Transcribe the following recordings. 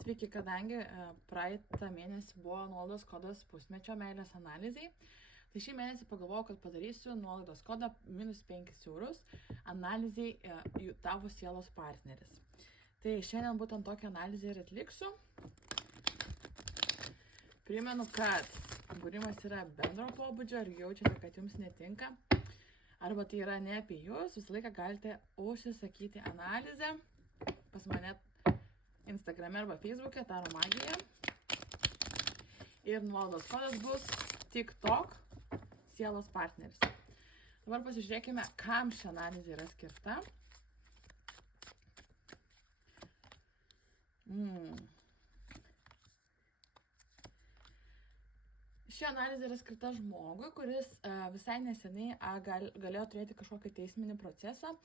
Sveiki, kadangi praeitą mėnesį buvo nuolaidos kodas pusmečio meilės analizai, tai šį mėnesį pagalvojau, kad padarysiu nuolaidos kodą minus 5 eurus analizai tavo sielos partneris. Tai šiandien būtent tokią analizę ir atliksiu. Primenu, kad būrimas yra bendro pobūdžio ir jaučiate, kad jums netinka, arba tai yra ne apie jūs, visą laiką galite užsisakyti analizę pas mane Instagrame arba Facebook'e, Taro Magija. Ir nuolaidos kodas bus TikTok sielos partneris. Dabar pasižiūrėkime, kam ši analizė yra skirta. Ši analizė yra skirta žmogui, kuris visai neseniai galėjo turėti kažkokį teisminį procesą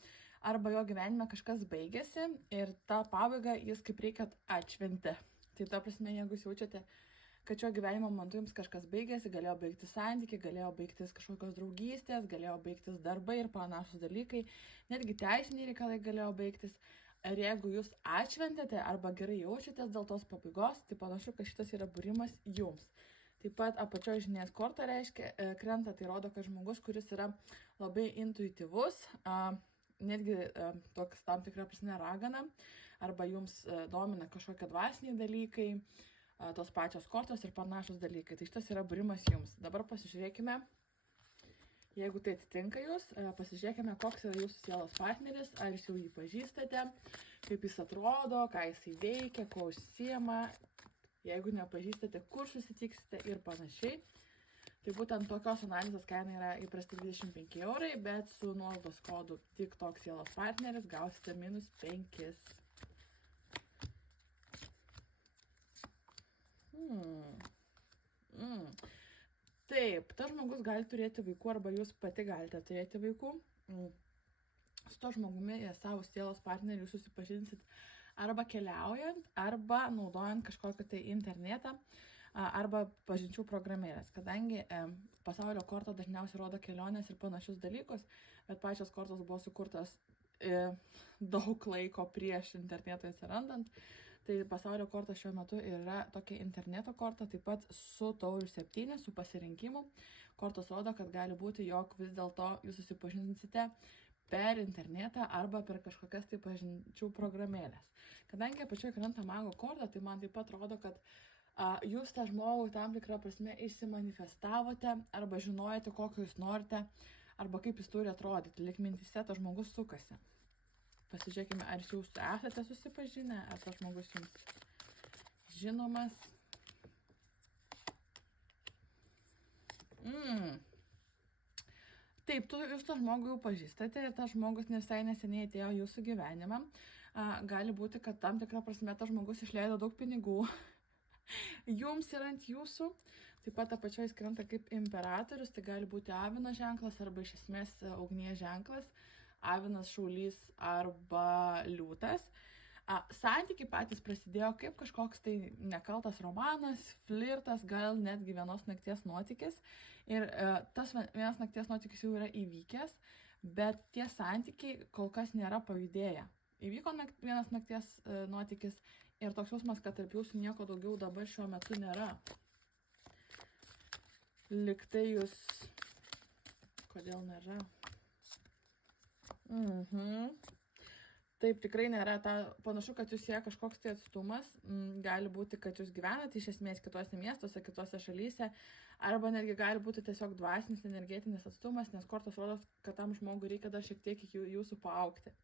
arba jo gyvenime kažkas baigėsi ir tą pabaigą jis kaip reikia atšventi. Tai ta prasme, jeigu jūs jaučiate, kad šio gyvenimo momentu jums kažkas baigėsi, galėjo baigtis santykiai, galėjo baigtis kažkokios draugystės, galėjo baigtis darbai ir panašus dalykai, netgi teisiniai reikalai galėjo baigtis. Ir jeigu jūs atšventėte arba gerai jaučiatės dėl tos pabaigos, tai panašu, kad šitas yra būrimas jums. Taip pat apačioje žinės korta reiškia, krenta, tai rodo, kad žmogus, kuris yra labai intuityvus, netgi toks tam tikra prasme ragana, arba jums domina kažkokie dvasiniai dalykai, tos pačios kortos ir panašus dalykai. Tai šitas yra būrimas jums. Dabar pasižiūrėkime, jeigu tai atitinka jūs, pasižiūrėkime, koks yra jūsų sielos partneris, ar jūs jau jį pažįstate, kaip jis atrodo, ką jis veikia, ko užsiema. Jeigu nepažįstate, kur susitiksite ir panašiai. Tai būtent tokios analizės kaina yra įprasti 25 eurai, bet su nuolaidos kodu TikTok sielos partneris gausite minus 5. Taip, tas žmogus gali turėti vaikų arba jūs pati galite turėti vaikų. Su to žmogumi savo sielos partneriu jūs susipažinsit arba keliaujant, arba naudojant kažkokią tai internetą, arba pažinčių programėlės. Kadangi pasaulio korta dažniausiai rodo kelionės ir panašius dalykus, bet pačios kortos buvo sukurtos daug laiko prieš internetą atsirandant, tai pasaulio korta šiuo metu yra tokia interneto korta, taip pat su tauriu 7, su pasirinkimu. Kortos rodo, kad gali būti, jog vis dėlto jūs susipažinsite per internetą arba per kažkokias tai pažinčių programėlės. Kadangi apačioje krenta mago korta, tai man taip pat rodo, kad jūs tą žmogų tam tikrą prasme išsimanifestavote arba žinojate, kokio jūs norite arba kaip jis turi atrodyti. Lyg mintyse tas žmogus sukasi. Pasižiūrėkime, ar jūs esate susipažinę, ar tas žmogus jums žinomas. Taip, jūs tą žmogų jau pažįstate ir tas žmogus visai neseniai atėjo jūsų gyvenimą. Gali būti, kad tam tikrą prasme tas žmogus išleido daug pinigų jums ir ant jūsų. Taip pat apačioje jis krenta kaip imperatorius, tai gali būti avino ženklas arba iš esmės ugnies ženklas, avinas, šaulys arba liūtas. Santykiai patys prasidėjo kaip kažkoks tai nekaltas romanas, flirtas, gal netgi vienos nakties nuotykis. Ir tas vienas nakties nuotykis jau yra įvykęs, bet tie santykiai kol kas nėra pajudėję. Įvyko vienas nakties nuotykis ir toks jausmas, kad tarp jūsų nieko daugiau dabar šiuo metu nėra. Liktai jūs... Kodėl nėra? Taip, tikrai nėra. Panašu, kad jūs sieja kažkoks tai atstumas. Gali būti, kad jūs gyvenate iš esmės kitose miestuose, kitose šalyse, arba netgi gali būti tiesiog dvasinis, energetinis atstumas, nes kortos rodo, kad tam žmogui reikia dar šiek tiek iki jūsų paaugti.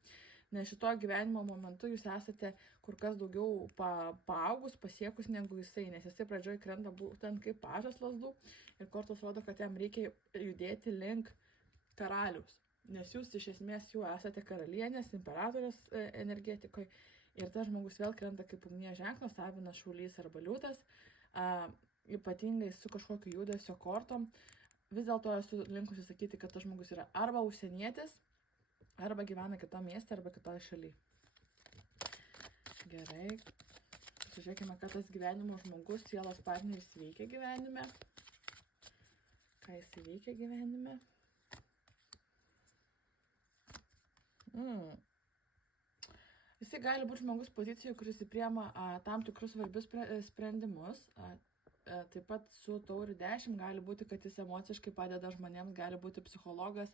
Nes šito gyvenimo momentu jūs esate kur kas daugiau paaugus, pasiekus negu jisai, nes jisai pradžioj krenta būtent kaip pažas lazdų ir kortos rodo, kad jam reikia judėti link karaliaus. Nes jūs iš esmės jau esate karalienės, imperatorės energetikoje ir tas žmogus vėl krenta kaip ugnies ženklas, avinas, šaulys arba liūtas, ypatingai su kažkokiu judesio kortom. Vis dėlto esu linkusi sakyti, kad tas žmogus yra arba užsienietis, arba gyvena kitame mieste, arba kitoje šalyje. Gerai. Žiūrėkime, kad tas gyvenimo žmogus, sielos partneris veikia gyvenime. Ką jis veikia gyvenime? Jis jisai gali būti žmogus pozicijoje, kuris įpriema tam tikrus svarbius sprendimus. Taip pat su tauriu 10 gali būti, kad jis emociškai padeda žmonėms, gali būti psichologas,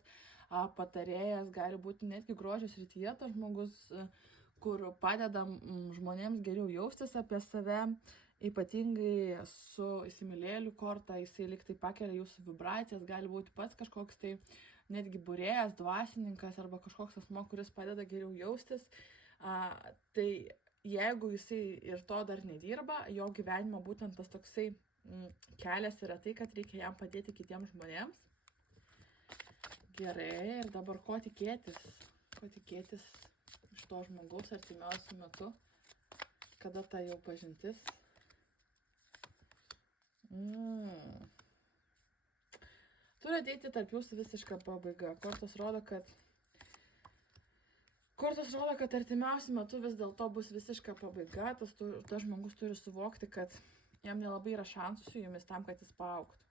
patarėjas, gali būti netgi grožio srityje tas žmogus, kur padeda žmonėms geriau jaustis apie save, ypatingai su įsimylėlių korta, jisai lyg tai pakelia jūsų vibracijas, gali būti pats kažkoks tai netgi būrėjas, dvasininkas arba kažkoks asmo, kuris padeda geriau jaustis. Tai jeigu jisai ir to dar nedirba, jo gyvenimo būtent tas toksai kelias yra tai, kad reikia jam padėti kitiems žmonėms. Gerai, ir dabar ko tikėtis iš to žmogaus artimiausiu metu, kada ta jau pažintis. Turi ateiti tarp jūsų visiška pabaiga. Kortos rodo, kad artimiausiu metu vis dėlto bus visiška pabaiga. Tas žmogus turi suvokti, kad jam nelabai yra šansų su jumis tam, kad jis paaugtų.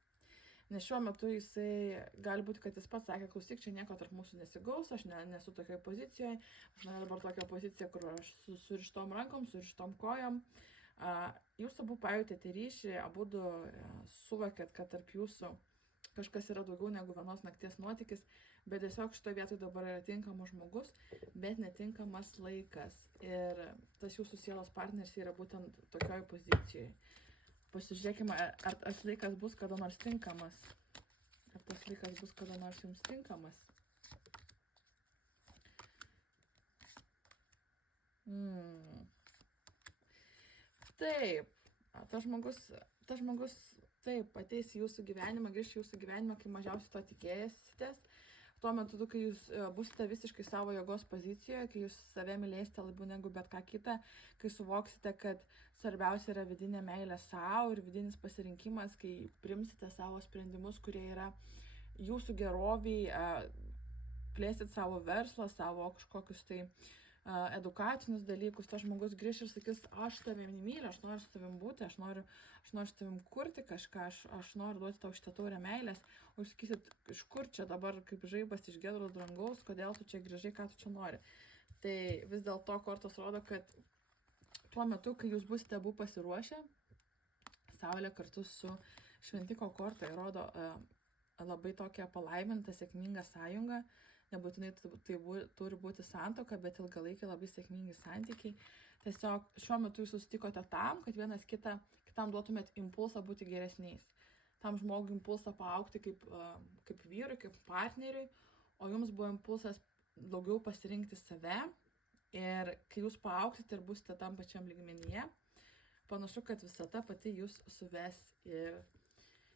Nes šiuo metu jisai gali būti, kad jis pats sakė, klausyk, čia nieko tarp mūsų nesigaus, aš nesu tokioje pozicijoje, aš noriu dabar tokią poziciją, kur aš surištom rankom, surištom kojom. Jūs abu pajutėte ryšį, abudu suvokėt, kad tarp jūsų kažkas yra daugiau negu vienos nakties nuotykis, bet tiesiog šitoje vietoje dabar yra tinkamas žmogus, bet netinkamas laikas. Ir tas jūsų sielos partneris yra būtent tokioje pozicijoje. Pasižiūrėkime, ar tas laikas bus kada nors tinkamas. Ar tas laikas bus kada nors jums tinkamas. Taip, tas žmogus taip ateis į jūsų gyvenimą, grįš į jūsų gyvenimą, kai mažiausiai to tikėjęsitės. Tuo metu, kai jūs būsite visiškai savo jėgos pozicijoje, kai jūs save mylėsite labiau negu bet ką kitą, kai suvoksite, kad svarbiausia yra vidinė meilė savo ir vidinis pasirinkimas, kai primsite savo sprendimus, kurie yra jūsų geroviai, plėsit savo verslą, savo kažkokius tai edukacinius dalykus, tas žmogus grįš ir sakys, aš tavim myliu, aš noriu su tavim būti, aš noriu su tavim kurti kažką, aš noriu duoti tau šitą taurę meilės, o jūs sakysit, iš kur čia dabar kaip žaibas iš giedro dangaus, kodėl tu čia grįžai, ką tu čia nori. Tai vis dėlto kortos rodo, kad tuo metu, kai jūs būsite abu pasiruošę, Saulė kartu su Šventiko korta rodo labai tokią palaimintą, sėkmingą sąjungą. Nebūtinai tai turi būti santuoka, bet ilgalaikiai labai sėkmingi santykiai. Tiesiog šiuo metu jūs susitikote tam, kad vienas kitam duotumėt impulsą būti geresniais. Tam žmogui impulsą paaugti kaip vyrui, kaip partneriui, o jums buvo impulsas daugiau pasirinkti save. Ir kai jūs paaugsite ir būsite tam pačiam lygmenyje, panašu, kad visata pati jūs suves ir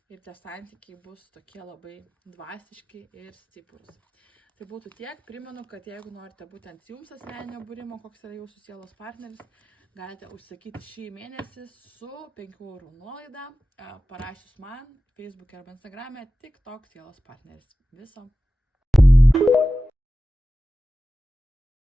tie santykiai bus tokie labai dvasiški ir stiprus. Tai būtų tiek. Primenu, kad jeigu norite būtent jums asmeninio būrimo, koks yra jūsų sielos partneris, galite užsakyti šį mėnesį su 5 € nuolaida, parašius man Facebook'e arba Instagram'e tik toks sielos partneris. Viso.